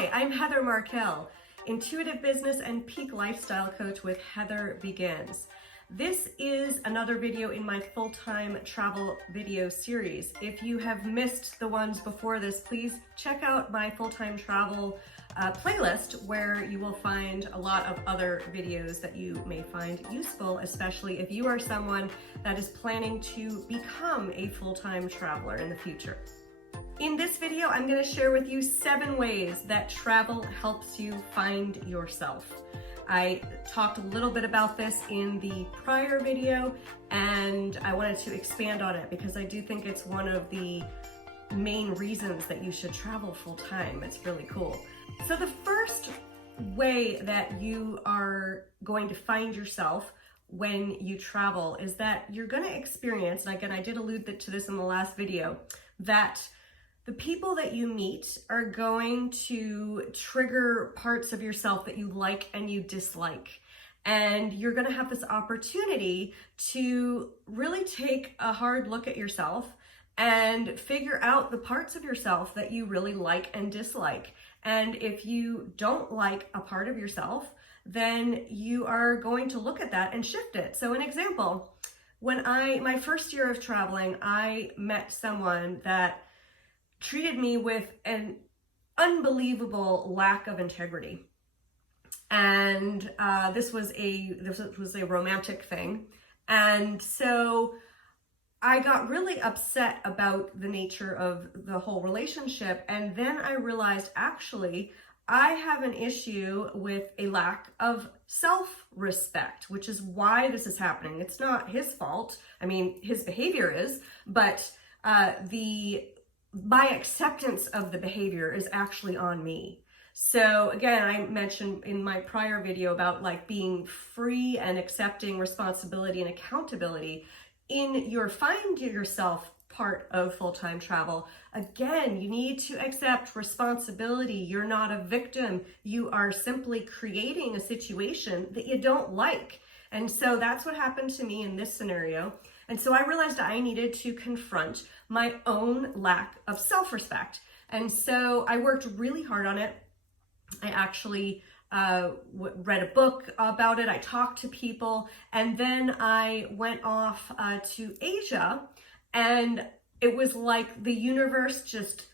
Hi, I'm Heather Markel, intuitive business and peak lifestyle coach with Heather Begins. This is another video in my full-time travel video series. If you have missed the ones before this, please check out my full-time travel playlist where you will find a lot of other videos that you may find useful, especially if you are someone that is planning to become a full-time traveler in the future. In this video, I'm going to share with you 7 ways that travel helps you find yourself. I talked a little bit about this in the prior video, and I wanted to expand on it because I do think it's one of the main reasons that you should travel full-time. It's really cool. So the first way that you are going to find yourself when you travel is that you're going to experience, and again, I did allude to this in the last video, that the people that you meet are going to trigger parts of yourself that you like and you dislike. And you're going to have this opportunity to really take a hard look at yourself and figure out the parts of yourself that you really like and dislike. And if you don't like a part of yourself, then you are going to look at that and shift it. So an example, when my first year of traveling, I met someone that treated me with an unbelievable lack of integrity. And this was a romantic thing. And so I got really upset about the nature of the whole relationship. And then I realized, actually, I have an issue with a lack of self-respect, which is why this is happening. It's not his fault. I mean, his behavior is, but my acceptance of the behavior is actually on me. So again, I mentioned in my prior video about like being free and accepting responsibility and accountability in your find yourself part of full-time travel. Again, you need to accept responsibility. You're not a victim. You are simply creating a situation that you don't like. And so that's what happened to me in this scenario. And so I realized I needed to confront my own lack of self-respect. And so I worked really hard on it. I actually read a book about it. I talked to people, and then I went off to Asia, and it was like the universe just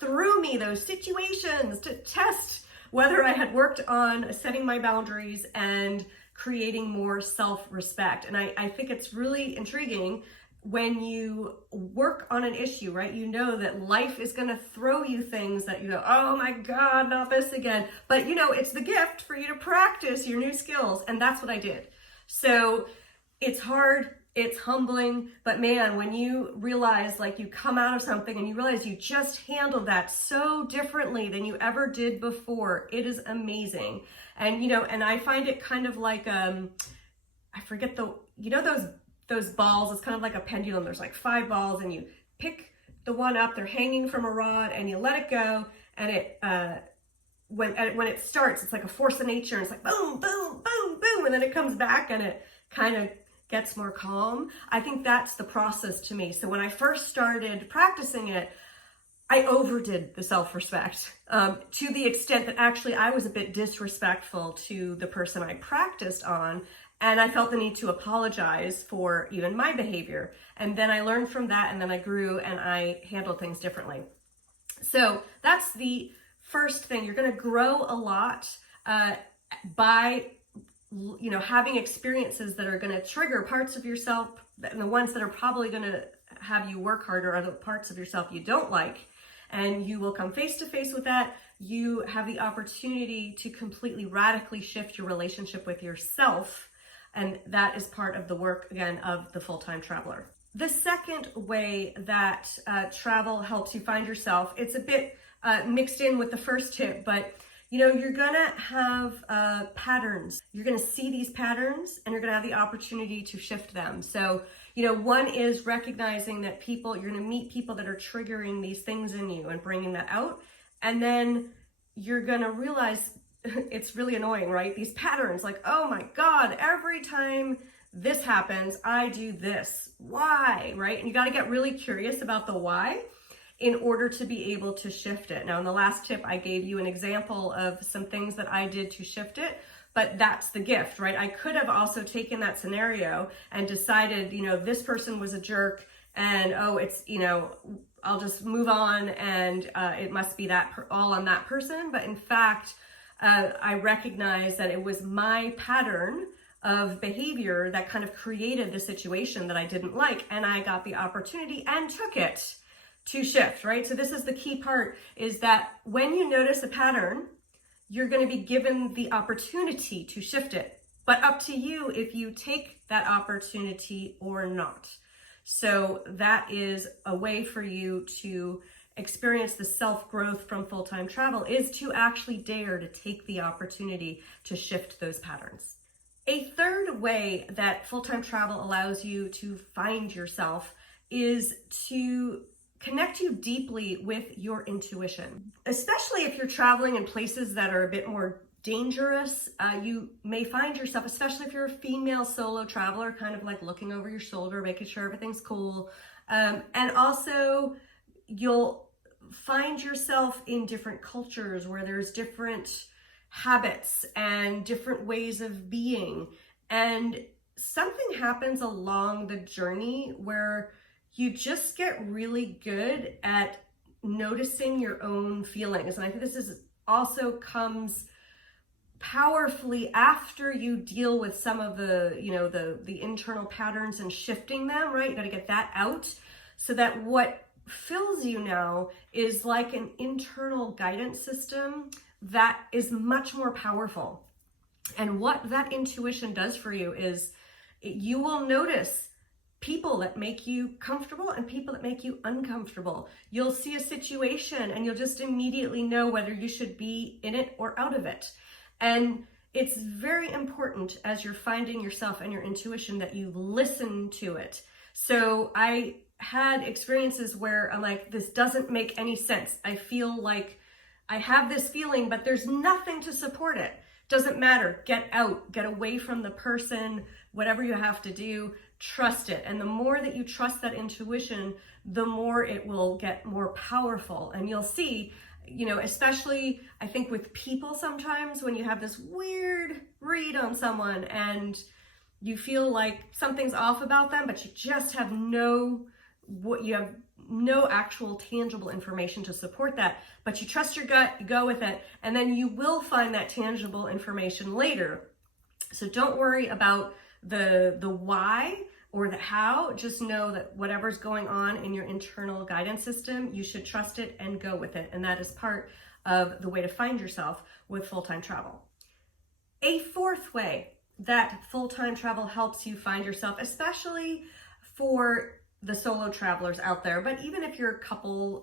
threw me those situations to test whether I had worked on setting my boundaries and creating more self-respect. And I think it's really intriguing when you work on an issue, right? You know that life is going to throw you things that you go, oh my God, not this again. But you know, it's the gift for you to practice your new skills. And that's what I did. So it's hard, it's humbling, but man, when you realize, like, you come out of something and you realize you just handled that so differently than you ever did before, it is amazing. And, you know, and I find it kind of like, I forget those balls, it's kind of like a pendulum. There's like 5 balls and you pick the one up, they're hanging from a rod, and you let it go. And it, when it starts, it's like a force of nature. And it's like boom, boom, boom, boom. And then it comes back and it kind of gets more calm. I think that's the process to me. So when I first started practicing it, I overdid the self-respect to the extent that actually I was a bit disrespectful to the person I practiced on. And I felt the need to apologize for even my behavior. And then I learned from that, and then I grew and I handled things differently. So that's the first thing. You're going to grow a lot by having experiences that are going to trigger parts of yourself, and the ones that are probably going to have you work harder are the parts of yourself you don't like. And you will come face to face with that. You have the opportunity to completely radically shift your relationship with yourself. And that is part of the work, again, of the full-time traveler. The second way that travel helps you find yourself, it's a bit mixed in with the first tip, but you're gonna have patterns. You're gonna see these patterns, and you're gonna have the opportunity to shift them. So, one is recognizing that you're gonna meet people that are triggering these things in you and bringing that out. And then you're gonna realize it's really annoying, right? These patterns, like, oh my God, every time this happens, I do this. Why, right? And you gotta get really curious about the why. in order to be able to shift it. Now, in the last tip, I gave you an example of some things that I did to shift it, but that's the gift, right? I could have also taken that scenario and decided, this person was a jerk and, it's, I'll just move on and it must be all on that person. But in fact, I recognized that it was my pattern of behavior that kind of created the situation that I didn't like, and I got the opportunity and took it to shift, right? So this is the key part, is that when you notice a pattern, you're going to be given the opportunity to shift it, but up to you if you take that opportunity or not. So that is a way for you to experience the self-growth from full-time travel, is to actually dare to take the opportunity to shift those patterns. A third way that full-time travel allows you to find yourself is to connect you deeply with your intuition. Especially if you're traveling in places that are a bit more dangerous, you may find yourself, especially if you're a female solo traveler, kind of like looking over your shoulder, making sure everything's cool. And also you'll find yourself in different cultures where there's different habits and different ways of being. And something happens along the journey where you just get really good at noticing your own feelings. And I think this also comes powerfully after you deal with some of the internal patterns and shifting them, right? You got to get that out, so that what fills you now is like an internal guidance system that is much more powerful. And what that intuition does for you is you will notice people that make you comfortable and people that make you uncomfortable. You'll see a situation and you'll just immediately know whether you should be in it or out of it. And it's very important, as you're finding yourself and your intuition, that you listen to it. So I had experiences where I'm like, this doesn't make any sense. I feel like I have this feeling, but there's nothing to support it. Doesn't matter. Get out, get away from the person, whatever you have to do, trust it. And the more that you trust that intuition, the more it will get more powerful. And you'll see, especially I think with people, sometimes when you have this weird read on someone and you feel like something's off about them, but you just have no actual tangible information to support that, but you trust your gut, you go with it, and then you will find that tangible information later. So don't worry about the why or the how. Just know that whatever's going on in your internal guidance system, you should trust it and go with it. And that is part of the way to find yourself with full-time travel. A fourth way that full-time travel helps you find yourself, especially for the solo travelers out there, but even if you're a couple,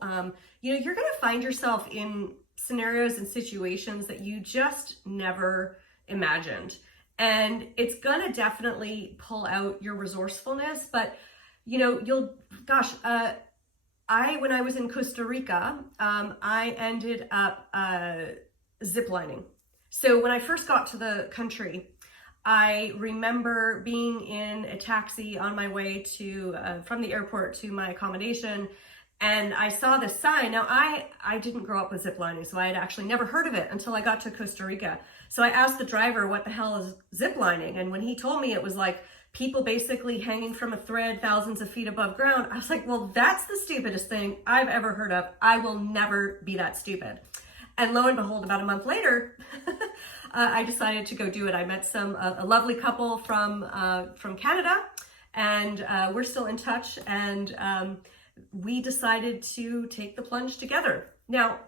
you're going to find yourself in scenarios and situations that you just never imagined. And it's going to definitely pull out your resourcefulness, but when I was in Costa Rica, I ended up ziplining. So when I first got to the country, I remember being in a taxi on my way from the airport to my accommodation, and I saw this sign. Now, I didn't grow up with ziplining, so I had actually never heard of it until I got to Costa Rica. So I asked the driver, what the hell is ziplining? And when he told me, it was like people basically hanging from a thread thousands of feet above ground. I was like, well, that's the stupidest thing I've ever heard of. I will never be that stupid. And lo and behold, about a month later, I decided to go do it. I met a lovely couple from Canada, and we're still in touch, and we decided to take the plunge together. Now,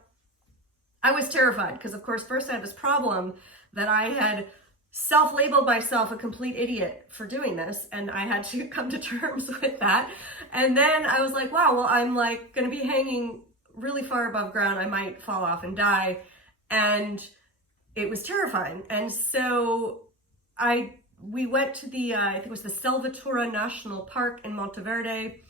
I was terrified because, of course, first I had this problem that I had self-labeled myself a complete idiot for doing this, and I had to come to terms with that. And then I was like, wow, well, I'm like going to be hanging really far above ground. I might fall off and die. And it was terrifying. And so we went to I think it was the Selvatura National Park in Monteverde,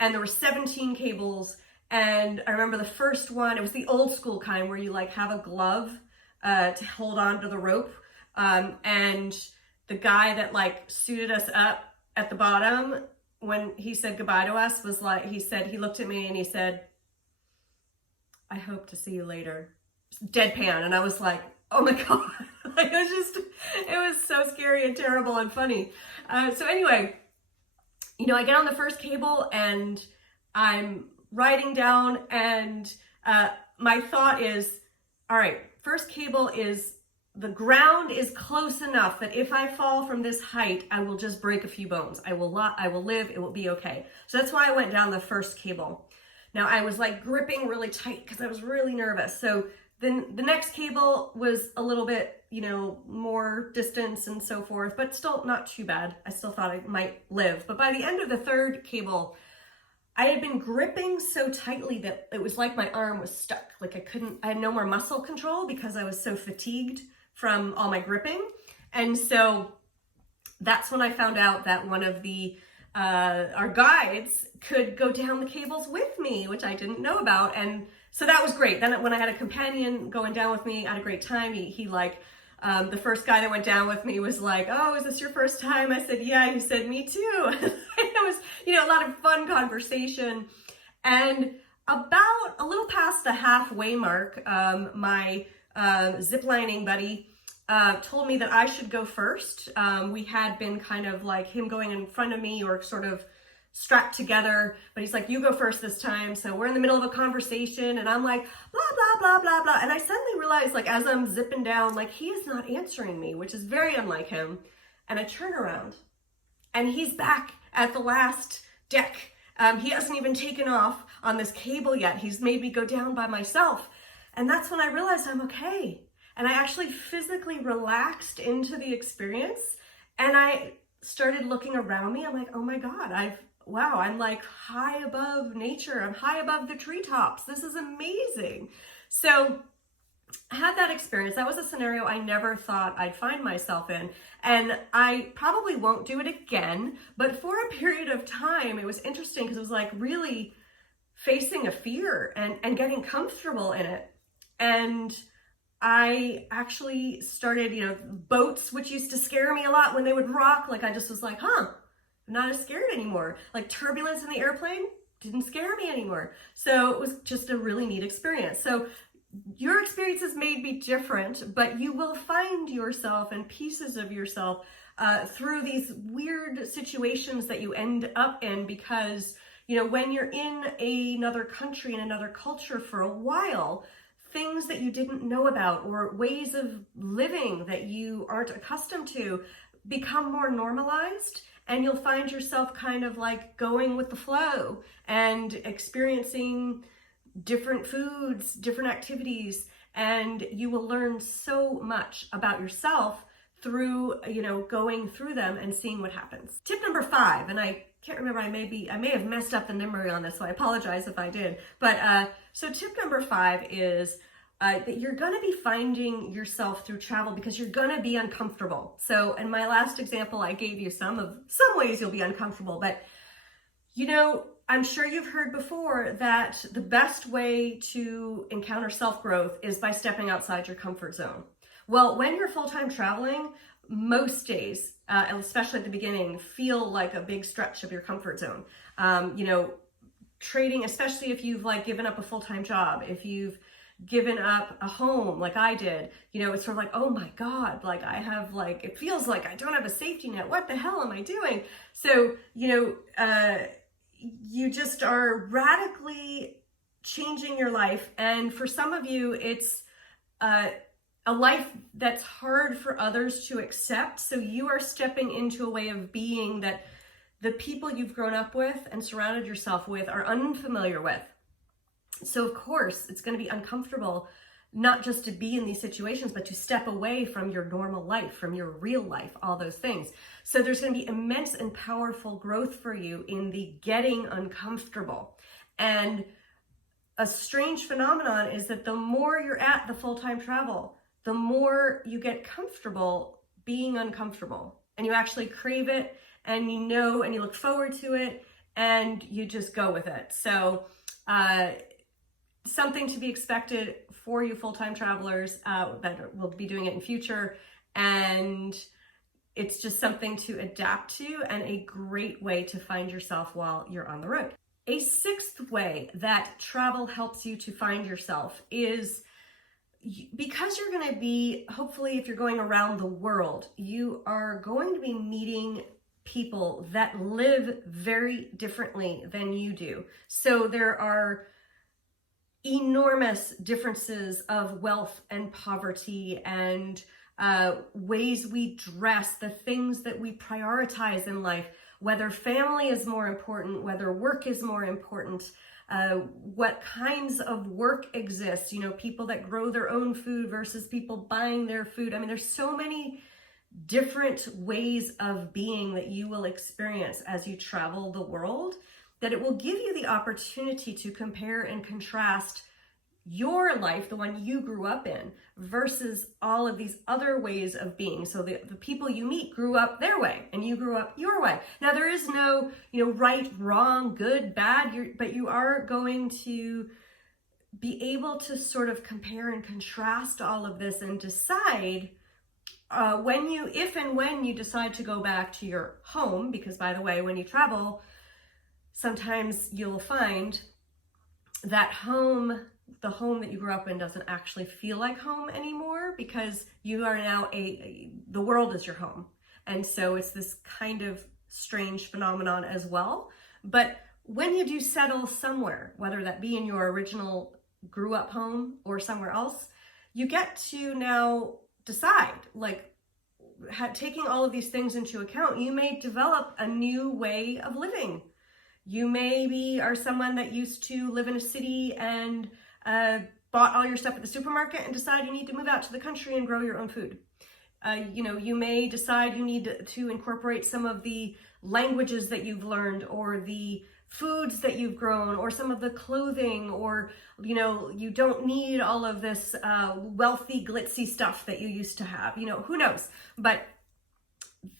and there were 17 cables. And I remember the first one, it was the old school kind where you like have a glove to hold on to the rope. And the guy that like suited us up at the bottom, when he said goodbye to us, was like, he looked at me and he said, I hope to see you later. Deadpan. And I was like, oh my God. Like, it was so scary and terrible and funny. So anyway, I get on the first cable and I'm riding down, and my thought is, all right, first cable is, the ground is close enough that if I fall from this height, I will just break a few bones. I will live, it will be okay. So that's why I went down the first cable. Now I was like gripping really tight because I was really nervous. So then the next cable was a little bit, more distance and so forth, but still not too bad. I still thought I might live. But by the end of the third cable, I had been gripping so tightly that it was like my arm was stuck. Like I had no more muscle control because I was so fatigued from all my gripping. And so that's when I found out that one of our guides could go down the cables with me, which I didn't know about. And so that was great. Then when I had a companion going down with me, I had a great time. The first guy that went down with me was like, oh, is this your first time? I said, yeah. He said, me too. It was, a lot of fun conversation. And about a little past the halfway mark, my ziplining buddy told me that I should go first. We had been kind of like him going in front of me or sort of strapped together, but he's like, you go first this time. So we're in the middle of a conversation and I'm like, blah, blah, blah, blah, blah. And I suddenly realized, like, as I'm zipping down, like, he is not answering me, which is very unlike him. And I turn around and he's back at the last deck. He hasn't even taken off on this cable yet. He's made me go down by myself. And that's when I realized I'm okay. And I actually physically relaxed into the experience. And I started looking around me. I'm like, oh my God, I'm like high above nature. I'm high above the treetops. This is amazing. So I had that experience. That was a scenario I never thought I'd find myself in. And I probably won't do it again, but for a period of time, it was interesting because it was like really facing a fear and getting comfortable in it. And I actually started, boats, which used to scare me a lot when they would rock. Like, I just was like, I'm not as scared anymore. Like, turbulence in the airplane didn't scare me anymore. So it was just a really neat experience. So your experiences may be different, but you will find yourself and pieces of yourself through these weird situations that you end up in because, when you're in another country, in another culture for a while, things that you didn't know about or ways of living that you aren't accustomed to become more normalized, and you'll find yourself kind of like going with the flow and experiencing different foods, different activities, and you will learn so much about yourself through, going through them and seeing what happens. Tip number 5, and I can't remember, I may have messed up the memory on this, so I apologize if I did. But so tip number 5 is that you're going to be finding yourself through travel because you're going to be uncomfortable. So in my last example, I gave you some ways you'll be uncomfortable, but I'm sure you've heard before that the best way to encounter self-growth is by stepping outside your comfort zone. Well, when you're full-time traveling, most days, especially at the beginning, feel like a big stretch of your comfort zone. Trading, especially if you've given up a full-time job, if you've given up a home like I did, it's sort of like, oh my God, I have it feels like I don't have a safety net. What the hell am I doing? So, you just are radically changing your life. And for some of you, it's a life that's hard for others to accept. So you are stepping into a way of being that the people you've grown up with and surrounded yourself with are unfamiliar with. So of course, it's going to be uncomfortable, not just to be in these situations, but to step away from your normal life, from your real life, all those things. So there's going to be immense and powerful growth for you in the getting uncomfortable. And a strange phenomenon is that the more you're at the full-time travel, the more you get comfortable being uncomfortable, and you actually crave it, and and you look forward to it, and you just go with it. So something to be expected for you full-time travelers that will be doing it in future, and it's just something to adapt to and a great way to find yourself while you're on the road. A sixth way that travel helps you to find yourself is because you're going to be, hopefully, if you're going around the world, you are going to be meeting people that live very differently than you do. So there are enormous differences of wealth and poverty and ways we dress, the things that we prioritize in life, whether family is more important, whether work is more important, what kinds of work exist, people that grow their own food versus people buying their food. I mean, there's so many different ways of being that you will experience as you travel the world, that it will give you the opportunity to compare and contrast your life, the one you grew up in, versus all of these other ways of being. So the people you meet grew up their way and you grew up your way. Now there is no, right, wrong, good, bad, but you are going to be able to sort of compare and contrast all of this and decide if and when you decide to go back to your home, because by the way, when you travel, sometimes you'll find that the home that you grew up in doesn't actually feel like home anymore, because you are now the world is your home. And so it's this kind of strange phenomenon as well. But when you do settle somewhere, whether that be in your original grew up home or somewhere else, you get to now decide, taking all of these things into account, you may develop a new way of living. You maybe are someone that used to live in a city and bought all your stuff at the supermarket and decide you need to move out to the country and grow your own food. You may decide you need to incorporate some of the languages that you've learned, or the foods that you've grown, or some of the clothing, or, you don't need all of this wealthy, glitzy stuff that you used to have, who knows? But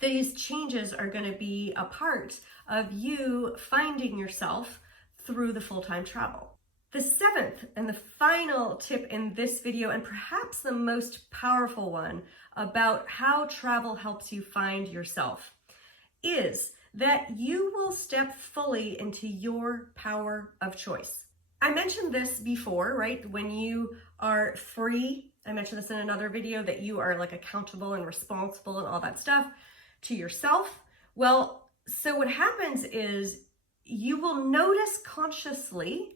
these changes are going to be a part of you finding yourself through the full-time travel. The seventh and the final tip in this video, and perhaps the most powerful one about how travel helps you find yourself, is that you will step fully into your power of choice. I mentioned this before, right? When you are free, I mentioned this in another video, that you are accountable and responsible and all that stuff to yourself. Well, so what happens is you will notice consciously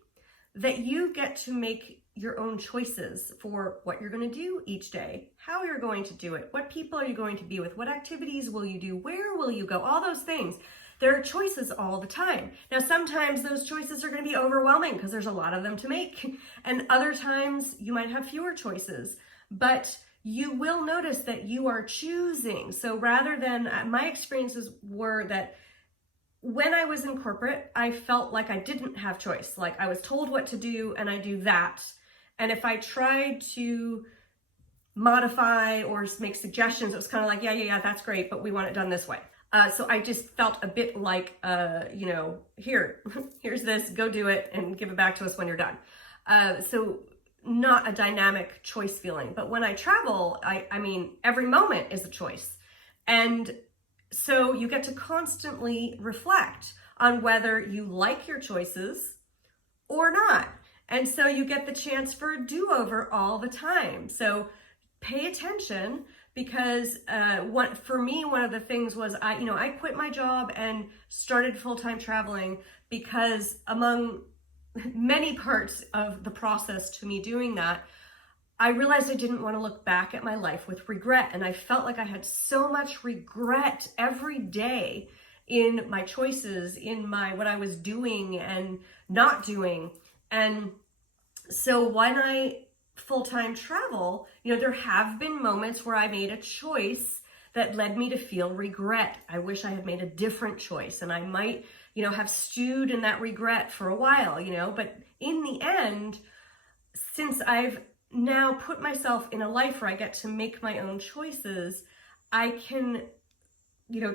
that you get to make your own choices for what you're going to do each day, how you're going to do it, what people are you going to be with, what activities will you do, where will you go, all those things. There are choices all the time. Now, sometimes those choices are going to be overwhelming because there's a lot of them to make, and other times you might have fewer choices, but you will notice that you are choosing. So rather than, my experiences were that when I was in corporate, I felt like I didn't have choice. Like I was told what to do and I do that. And if I tried to modify or make suggestions, it was kind of like, yeah, that's great, but we want it done this way. So I just felt a bit like, here's this, go do it and give it back to us when you're done. So not a dynamic choice feeling. But when I travel, I mean, every moment is a choice. And so you get to constantly reflect on whether you like your choices or not. And so you get the chance for a do-over all the time. So pay attention, because for me, one of the things was I quit my job and started full-time traveling because among many parts of the process to me doing that, I realized I didn't want to look back at my life with regret. And I felt like I had so much regret every day in my choices, in what I was doing and not doing. And so when I full-time travel, there have been moments where I made a choice that led me to feel regret. I wish I had made a different choice, and I might, have stewed in that regret for a while, but in the end, since I've now put myself in a life where I get to make my own choices, I can,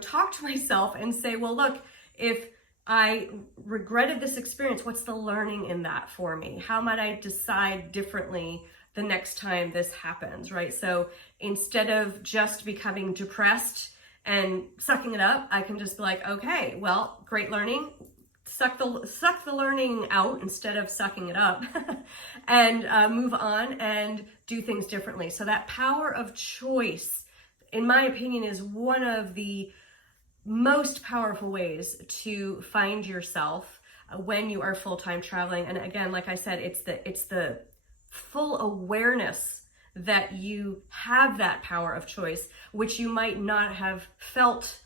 talk to myself and say, well, look, if I regretted this experience, what's the learning in that for me? How might I decide differently the next time this happens, right? So instead of just becoming depressed and sucking it up, I can just be like, okay, well, great learning. suck the learning out instead of sucking it up and move on and do things differently. So that power of choice, in my opinion, is one of the most powerful ways to find yourself when you are full-time traveling. And again, like I said, it's the full awareness that you have that power of choice, which you might not have felt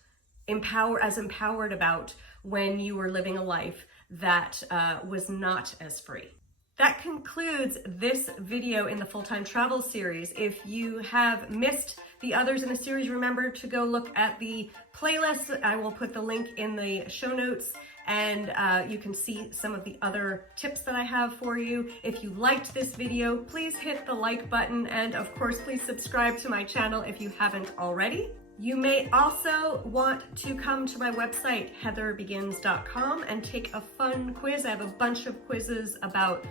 empowered about when you were living a life that was not as free. That concludes this video in the full-time travel series. If you have missed the others in the series, remember to go look at the playlist. I will put the link in the show notes, and you can see some of the other tips that I have for you. If you liked this video, please hit the like button, and of course, please subscribe to my channel if you haven't already. You may also want to come to my website, heatherbegins.com, and take a fun quiz. I have a bunch of quizzes about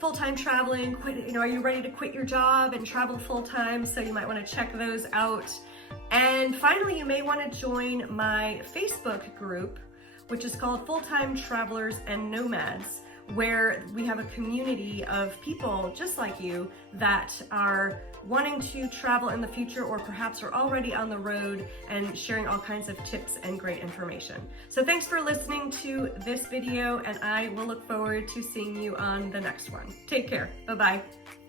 full-time traveling. Are you ready to quit your job and travel full-time? So you might want to check those out. And finally, you may want to join my Facebook group, which is called Full-Time Travelers and Nomads, where we have a community of people just like you that are wanting to travel in the future, or perhaps are already on the road and sharing all kinds of tips and great information. So thanks for listening to this video, and I will look forward to seeing you on the next one. Take care. Bye-bye.